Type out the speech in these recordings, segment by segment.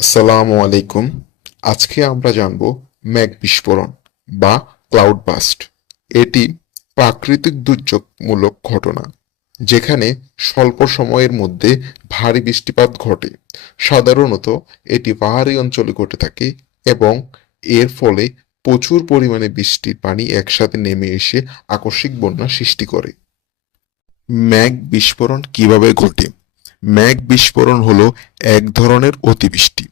আসসালামু আলাইকুম। আজকে আমরা জানব মেঘ বিস্ফোরণ বা ক্লাউড বাস্ট। এটি প্রাকৃতিক দুর্যোগমূলক ঘটনা যেখানে স্বল্প সময়ের মধ্যে ভারী বৃষ্টিপাত ঘটে। সাধারণত এটি পাহাড়ি অঞ্চলে ঘটে থাকে এবং এর ফলে প্রচুর পরিমাণে বৃষ্টির পানি একসাথে নেমে এসে আকস্মিক বন্যা সৃষ্টি করে। মেঘ বিস্ফোরণ কিভাবে ঘটে? মেঘ বিস্ফোরণ হলো এক ধরনের অতিবৃষ্টি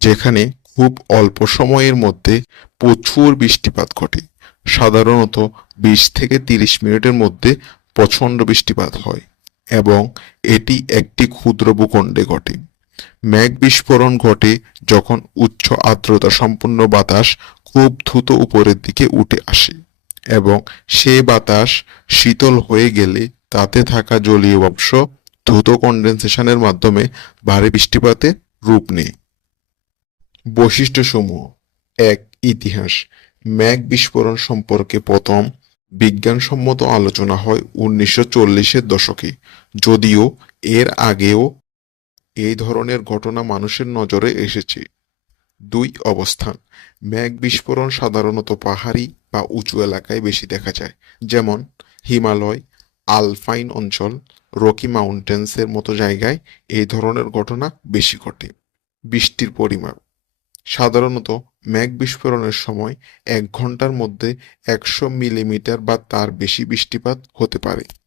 যেখানে খুব অল্প সময়ের মধ্যে প্রচুর বৃষ্টিপাত ঘটে। সাধারণত 20 থেকে 30 মিনিটের মধ্যে প্রচণ্ড বৃষ্টিপাত হয় এবং এটি একটি ক্ষুদ্র ভূখণ্ডে ঘটে। মেঘ বিস্ফোরণ ঘটে যখন উচ্চ আর্দ্রতা সম্পন্ন বাতাস খুব দ্রুত উপরের দিকে উঠে আসে এবং সে বাতাস শীতল হয়ে গেলে তাতে থাকা জলীয় বাষ্প দ্রুত কনডেনসেশনের মাধ্যমে ভারী বৃষ্টিপাতে রূপ নেয়। বৈশিষ্ট্যসমূহ: এক, ইতিহাস। মেঘ বিস্ফোরণ সম্পর্কে প্রথম বিজ্ঞানসম্মত আলোচনা হয় 1940-এর দশকে, যদিও এর আগেও এই ধরনের ঘটনা মানুষের নজরে এসেছে। দুই, অবস্থান। মেঘ বিস্ফোরণ সাধারণত পাহাড়ি বা উঁচু এলাকায় বেশি দেখা যায়, যেমন হিমালয়, আলপাইন অঞ্চল, রকি মাউন্টেন্সের মতো জায়গায় এই ধরনের ঘটনা বেশি ঘটে। বৃষ্টির পরিমাণ: সাধারণত মেঘ বিস্ফোরণের সময় 1 ঘন্টার মধ্যে 100 মিলিমিটার বা তার বেশি বৃষ্টিপাত হতে পারে।